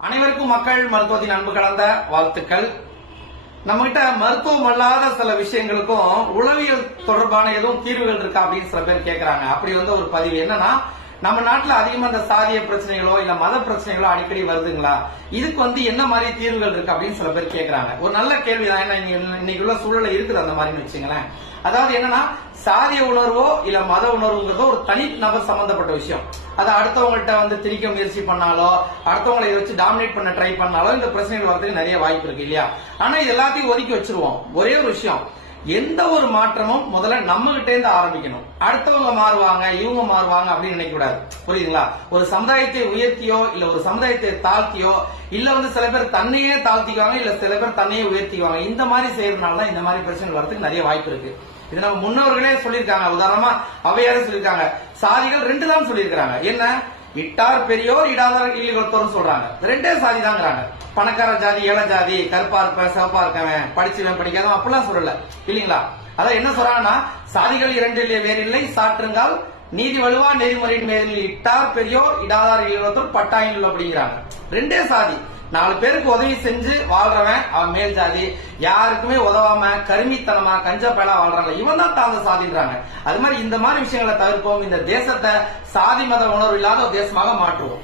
அனைவருக்கும் மக்கள் மருத்துவத்தின் அன்பு கலந்த வாழ்த்துக்கள். நம்ம கிட்ட மருத்துவம் அல்லாத சில விஷயங்களுக்கும் உளவியல் தொடர்பான எதுவும் தீர்வுகள் இருக்கா அப்படின்னு சில பேர் கேட்கிறாங்க அப்படி வந்து ஒரு பதிவு என்னன்னா நம்ம நாட்டுல அதிகமா இந்த சாதிய பிரச்சனைகளோ இல்ல மத பிரச்சனைகளோ அடிக்கடி வருதுங்களா? இதுக்கு வந்து என்ன மாதிரி தீர்வுகள் இருக்கு அப்படின்னு சில பேர் கேக்குறாங்க. ஒரு நல்ல கேள்விதான். ஏன்னா இன்னைக்கு- உள்ள சூழல இருக்குது அந்த மாதிரின்னு வச்சுங்களேன் அதாவது என்னன்னா சாதிய உணர்வோ இல்ல மத உணர்வுங்கிறதோ ஒரு தனி நபர் சம்பந்தப்பட்ட விஷயம். அதை அடுத்தவங்கள்ட்ட வந்து திணிக்க முயற்சி பண்ணாலோ அடுத்தவங்களை இதை வச்சு டாமினேட் பண்ண ட்ரை பண்ணாலோ இந்த பிரச்சனைகள் வரதுக்கு நிறைய வாய்ப்பு இருக்கு இல்லையா? ஆனா இது எல்லாத்தையும் ஒதுக்கி வச்சிருவோம். ஒரே ஒரு விஷயம். எந்த ஒரு மாற்றமும் முதல்ல நம்ம கிட்டே இருந்து ஆரம்பிக்கணும். அடுத்தவங்க மாறுவாங்க இவங்க மாறுவாங்க அப்படின்னு நினைக்க கூடாது. புரியுதுங்களா? ஒரு சமுதாயத்தை உயர்த்தியோ இல்ல ஒரு சமுதாயத்தை தாழ்த்தியோ இல்ல வந்து சில பேர் தன்னையே தாழ்த்திக்குவாங்க இல்ல சில பேர் தன்னையே உயர்த்திக்குவாங்க. இந்த மாதிரி செய்யறதுனால தான் இந்த மாதிரி பிரச்சனை வரதுக்கு நிறைய வாய்ப்பு இருக்கு. இது நம்ம முன்னோர்களே சொல்லியிருக்காங்க. உதாரணமா அவையாரே சொல்லியிருக்காங்க. சாதிகள் ரெண்டு தான் சொல்லியிருக்காங்க என்ன? இட்டார் பெரியோர் இடாதார் இல்லிகளத்தோர்னு சொல்றாங்க. ரெண்டே சாதி தாங்கிறாங்க பணக்கார ஜாதி ஏழை ஜாதி கருப்பா இருப்பேன் சிவப்பா இருக்கவன் படிச்சவன் படிக்காதவன் அப்படிலாம் சொல்லல. இல்லீங்களா? அதான் என்ன சொல்றாங்கன்னா சாதிகள் இரண்டிலே வேறில்லை சாற்றுங்கால் நீதி வலுவா நெறிமுறையின் மேலில் இட்டார் பெரியோர் இடாதார் இல்லத்தோர் பட்டாயின் அப்படிங்கிறாங்க. ரெண்டே சாதி. நாலு பேருக்கு உதவி செஞ்சு வாழ்றவன் அவன் மேல் ஜாதி. யாருக்குமே உதவாம கருமித்தனமா கஞ்ச வாழ்றாங்க இவன் தான் தாழ்ந்த சாதின்றாங்க. அது மாதிரி இந்த மாதிரி விஷயங்களை தவிர்ப்போம். இந்த தேசத்தை சாதி மத உணர்வு இல்லாத ஒரு தேசமாக மாற்றுவோம்.